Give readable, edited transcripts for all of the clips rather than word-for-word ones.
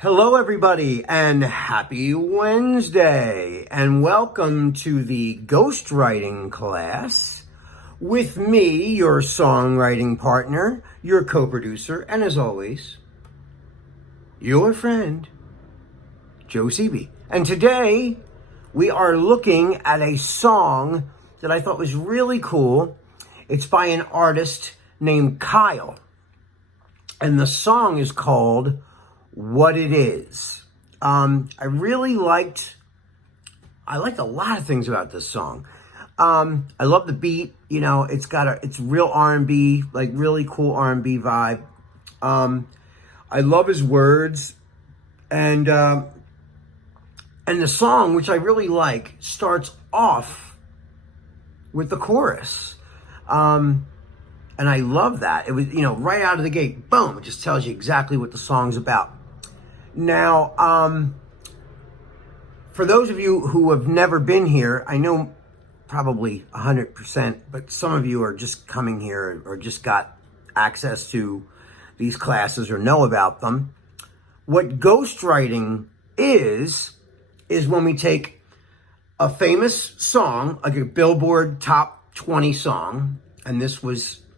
Hello, everybody, and happy Wednesday, and welcome to the ghostwriting class with me, your songwriting partner, your co-producer, and as always, your friend, Joe Seeby. And today, we are looking at a song that I thought was really cool. It's by an artist named Kyle, and the song is called What It Is. I liked a lot of things about this song. I love the beat. You know, it's real R&B, like really cool R&B vibe. I love his words, and the song, which I really like, starts off with the chorus. And I love that. It was, right out of the gate, boom, it just tells you exactly what the song's about. Now, for those of you who have never been here, I know probably 100%, but some of you are just coming here or just got access to these classes or know about them. What ghostwriting is when we take a famous song, like a Billboard Top 20 song, and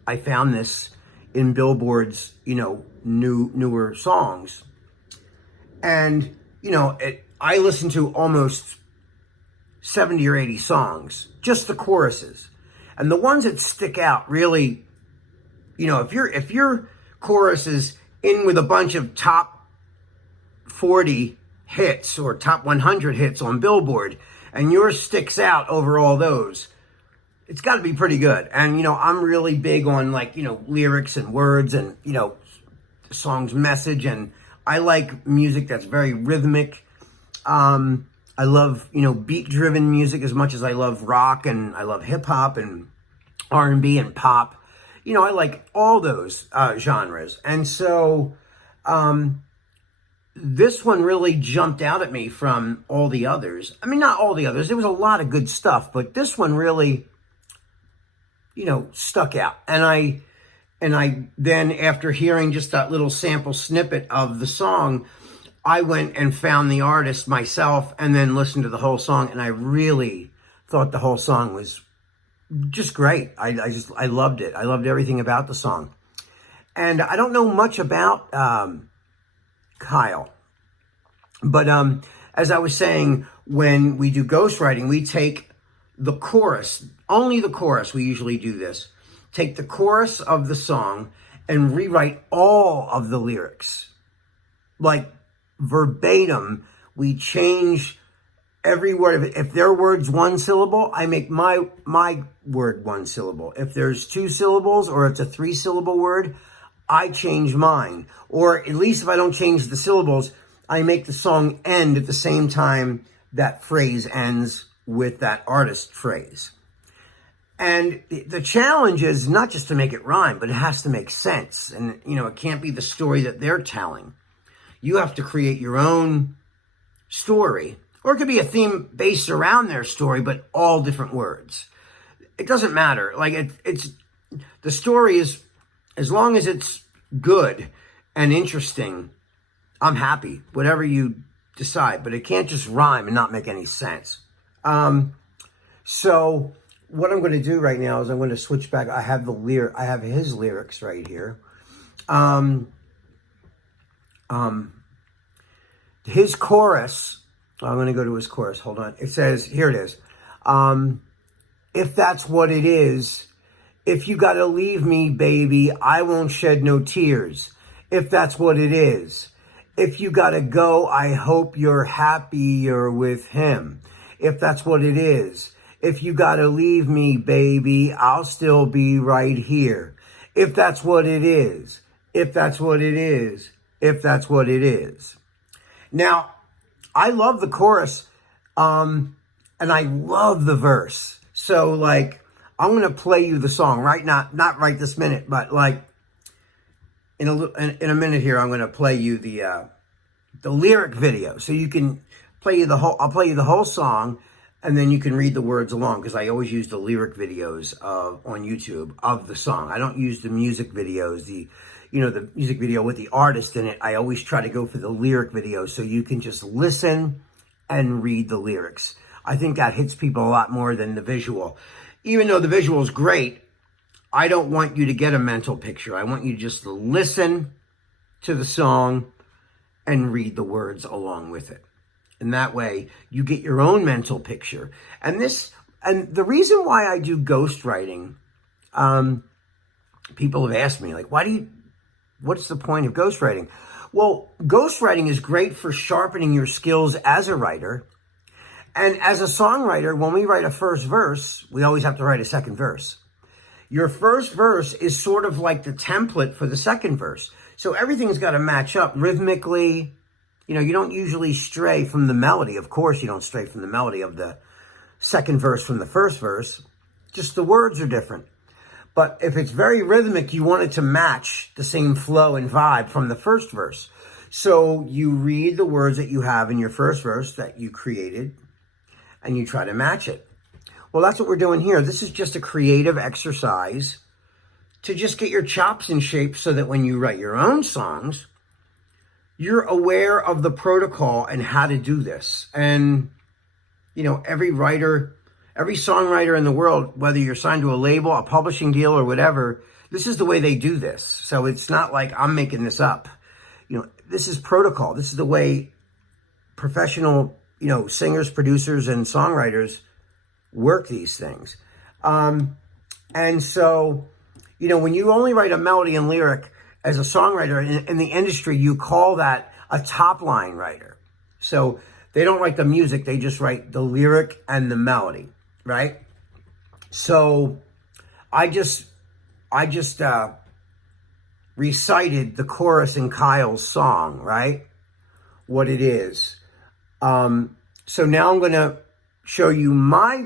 I found this in Billboard's, newer songs. And, I listen to almost 70 or 80 songs, just the choruses. And the ones that stick out really, if your chorus is in with a bunch of top 40 hits or top 100 hits on Billboard, and yours sticks out over all those, it's got to be pretty good. And, I'm really big on lyrics and words and, the song's message. And I like music that's very rhythmic. I love, beat-driven music as much as I love rock, and I love hip-hop and R&B and pop. I like all those genres. And so this one really jumped out at me from all the others. I mean, not all the others. There was a lot of good stuff, but this one really, stuck out. And I then, after hearing just that little sample snippet of the song, I went and found the artist myself and then listened to the whole song. And I really thought the whole song was just great. I loved it. I loved everything about the song. And I don't know much about Kyle. But as I was saying, when we do ghostwriting, we take the chorus, only the chorus, we usually do this. Take the chorus of the song and rewrite all of the lyrics. Like verbatim, we change every word. If their word's one syllable, I make my word one syllable. If there's two syllables or it's a 3-syllable word, I change mine. Or at least if I don't change the syllables, I make the song end at the same time that phrase ends with that artist phrase. And the challenge is not just to make it rhyme, but it has to make sense. And, it can't be the story that they're telling. You have to create your own story. Or it could be a theme based around their story, but all different words. It doesn't matter. Like, it's the story is, as long as it's good and interesting, I'm happy. Whatever you decide. But it can't just rhyme and not make any sense. So what I'm going to do right now is I'm going to switch back. I have his lyrics right here. His chorus, I'm going to go to his chorus. Hold on. It says, here it is. If that's what it is, if you got to leave me, baby, I won't shed no tears. If that's what it is. If you got to go, I hope you're happier with him. If that's what it is. If you got to leave me, baby, I'll still be right here. If that's what it is. If that's what it is. If that's what it is. Now, I love the chorus, and I love the verse. So, I'm going to play you the song right now, not right this minute, but in a minute here, I'm going to play you the lyric video, so you can I'll play you the whole song, and then you can read the words along, because I always use the lyric videos on YouTube of the song. I don't use the music videos, the the music video with the artist in it, I always try to go for the lyric video so you can just listen and read the lyrics. I think that hits people a lot more than the visual. Even though the visual is great, I don't want you to get a mental picture. I want you just to listen to the song and read the words along with it. And that way you get your own mental picture. And the reason why I do ghostwriting, people have asked me, like, what's the point of ghostwriting? Well, ghostwriting is great for sharpening your skills as a writer. And as a songwriter, when we write a first verse, we always have to write a second verse. Your first verse is sort of like the template for the second verse. So everything's got to match up rhythmically. You don't usually stray from the melody. Of course, you don't stray from the melody of the second verse from the first verse. Just the words are different. But if it's very rhythmic, you want it to match the same flow and vibe from the first verse. So you read the words that you have in your first verse that you created, and you try to match it. Well, that's what we're doing here. This is just a creative exercise to just get your chops in shape so that when you write your own songs, you're aware of the protocol and how to do this. And, every songwriter in the world, whether you're signed to a label, a publishing deal, or whatever, this is the way they do this. So it's not like I'm making this up. This is protocol. This is the way professional singers, producers, and songwriters work these things. And so, when you only write a melody and lyric as a songwriter in the industry, you call that a top line writer. So they don't write the music, they just write the lyric and the melody, right? So I just recited the chorus in Kyle's song, right? What it is. So now I'm going to show you my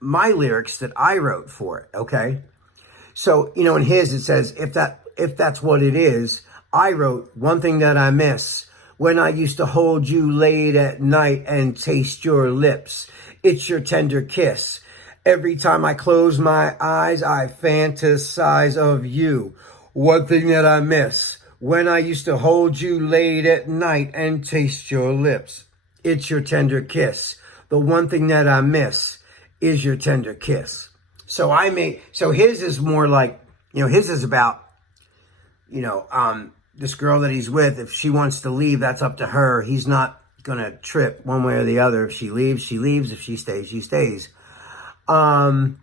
lyrics that I wrote for it, okay? So, in his, it says, if that's what it is, I wrote one thing that I miss when I used to hold you late at night and taste your lips. It's your tender kiss. Every time I close my eyes, I fantasize of you. One thing that I miss when I used to hold you late at night and taste your lips. It's your tender kiss. The one thing that I miss is your tender kiss. So his is more like, his is about, this girl that he's with. If she wants to leave, that's up to her. He's not going to trip one way or the other. If she leaves, she leaves. If she stays, she stays. And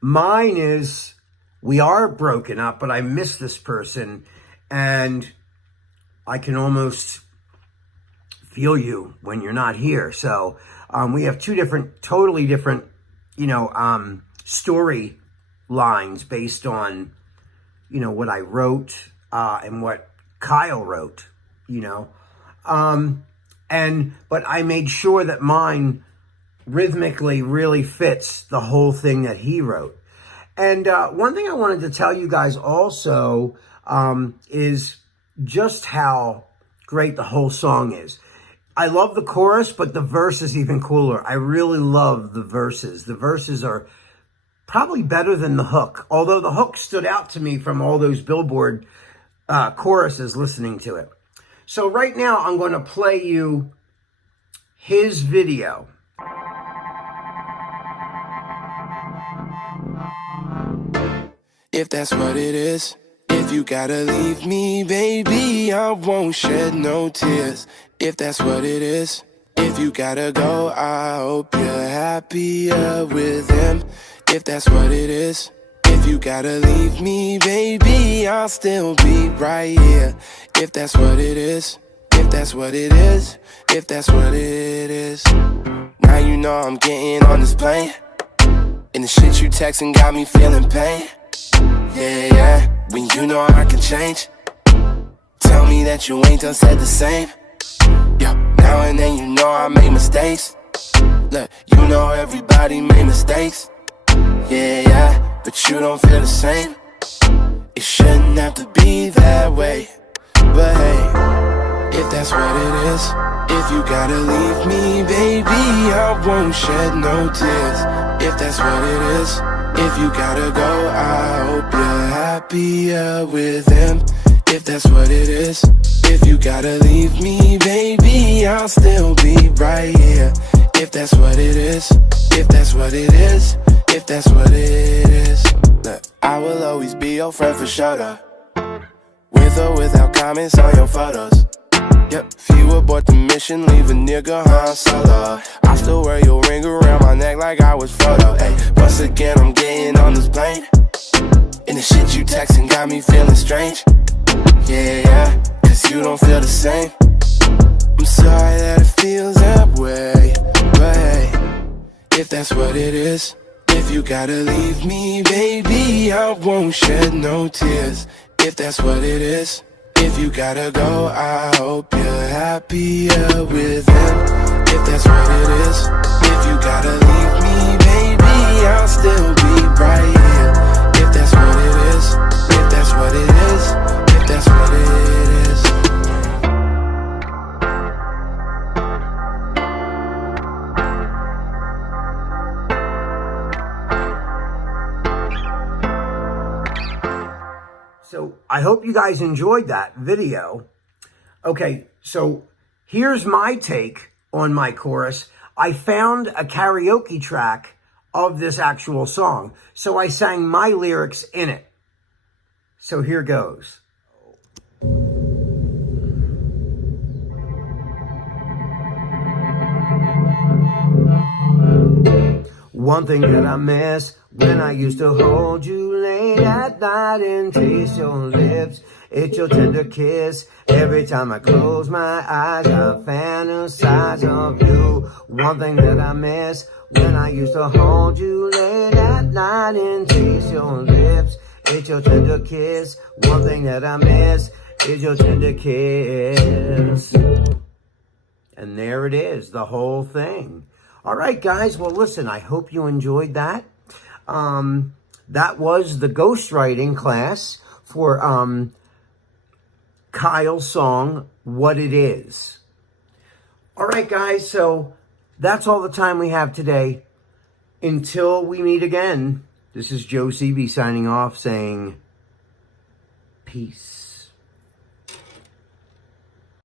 mine is, we are broken up, but I miss this person and I can almost feel you when you're not here. So we have two totally different, story lines based on, what I wrote and what Kyle wrote, but I made sure that mine rhythmically really fits the whole thing that he wrote. And one thing I wanted to tell you guys also is just how great the whole song is. I love the chorus, but the verse is even cooler. I really love the verses. The verses are probably better than the hook, although the hook stood out to me from all those Billboard choruses listening to it. So right now, I'm going to play you his video. If that's what it is, if you gotta leave me, baby, I won't shed no tears. If that's what it is, if you gotta go, I hope you're happier with him. If that's what it is, if you gotta leave me, baby, I'll still be right here. If that's what it is, if that's what it is, if that's what it is. Now you know I'm getting on this plane, and the shit you texting got me feeling pain. Yeah, yeah, when you know I can change. Tell me that you ain't done said the same. Yeah, now and then you know I make mistakes. Look, you know everybody made mistakes. Yeah, yeah, but you don't feel the same. It shouldn't have to be that way. But hey, if that's what it is, if you gotta leave me, baby, I won't shed no tears. If that's what it is, If you gotta go, I hope you're happier with him. If that's what it is. If you gotta leave me, baby, I'll still be right here. If that's what it is. If that's what it is. If that's what it is. Look, I will always be your friend for sure, though. With or without comments on your photos. Yep, if you abort the mission, leave a nigga Han Solo. I still wear your ring around my neck like I was Frodo. Ay, once again, I'm getting on this plane. And the shit you texting got me feeling strange. Yeah, cause you don't feel the same. I'm sorry that it feels that way. But hey, if that's what it is. If you gotta leave me, baby, I won't shed no tears. If that's what it is. If you gotta go, I hope you're happier with him. If that's what it is. If you gotta leave me, baby, I'll still be right here. If that's what it is. If that's what it is. If that's what it is. So I hope you guys enjoyed that video. Okay, so here's my take on my chorus. I found a karaoke track of this actual song, so I sang my lyrics in it. So here goes. One thing that I miss when I used to hold you late at night and taste your lips. It's your tender kiss. Every time I close my eyes, I fantasize of you. One thing that I miss when I used to hold you late at night and taste your lips. It's your tender kiss. One thing that I miss is your tender kiss. And there it is, the whole thing. All right, guys. Well, listen, I hope you enjoyed that. That was the ghostwriting class for Kyle's song, What It Is. All right, guys. So that's all the time we have today. Until we meet again, this is Joe Seavey signing off saying peace.